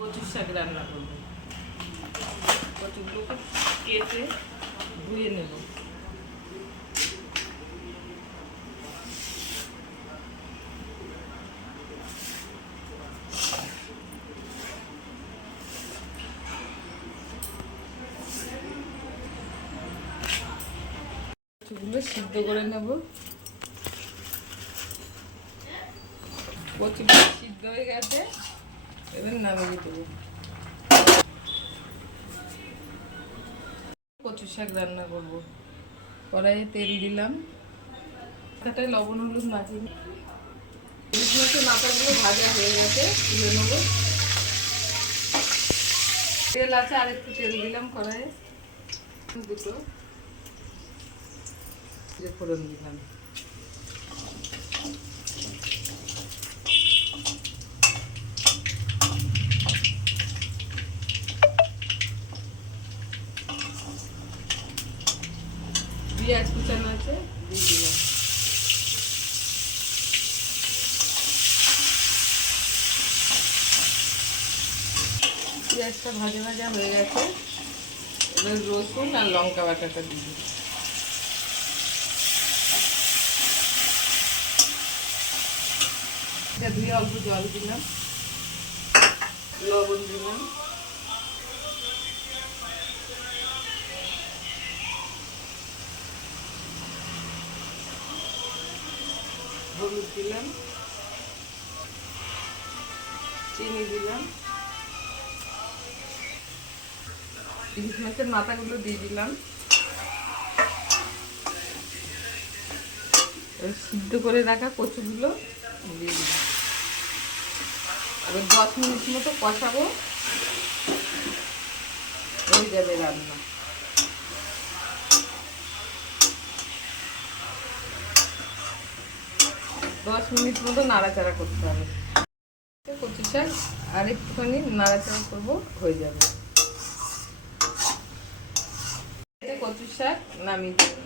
কচুর শাক রান্না করবো। কচুগুলোকে কেটে ধুয়ে নেব। কচুগুলো সিদ্ধ করে নেব। কচুগুলো সিদ্ধ হয়ে গেছে, এবার নামিয়ে দেবো। কচু শাক রান্না করবো। কড়াইয়ে তেল দিলাম, তাতে লবণ হলুদ মাখিয়ে ইলিশ মাছের মাথাগুলো ভাজা হয়ে গেছে, তুলে নেবো। তেল আছে, আর একটু তেল দিলাম কড়াইয়ে, দুটো ফোড়ন দিলাম। পেঁয়াজ কুচানো আছে, দিয়ে দিলাম। পেঁয়াজটা ভাজা ভাজা হয়ে গেছে, এবার রসুন আর লঙ্কা বাটাটা দিয়ে দিই। এটা ধুয়ে অল্প জল দিলাম, লবণ দিলাম, হলুদ দিলাম, চিনি দিলাম, ইলিশ মাছের মাথাগুলো দিয়ে দিলাম। সিদ্ধ করে রাখা কচুগুলো দিয়ে দিলাম। এবার 10 মিনিট মতো কষাবো, হয়ে যাবে রান্না। দশ মিনিট মতো নাড়াচাড়া করতে হবে। কচু শাক আর একটুখানি নাড়াচাড়া করবো, হয়ে যাবে। কচু শাক নামিয়ে দেবো।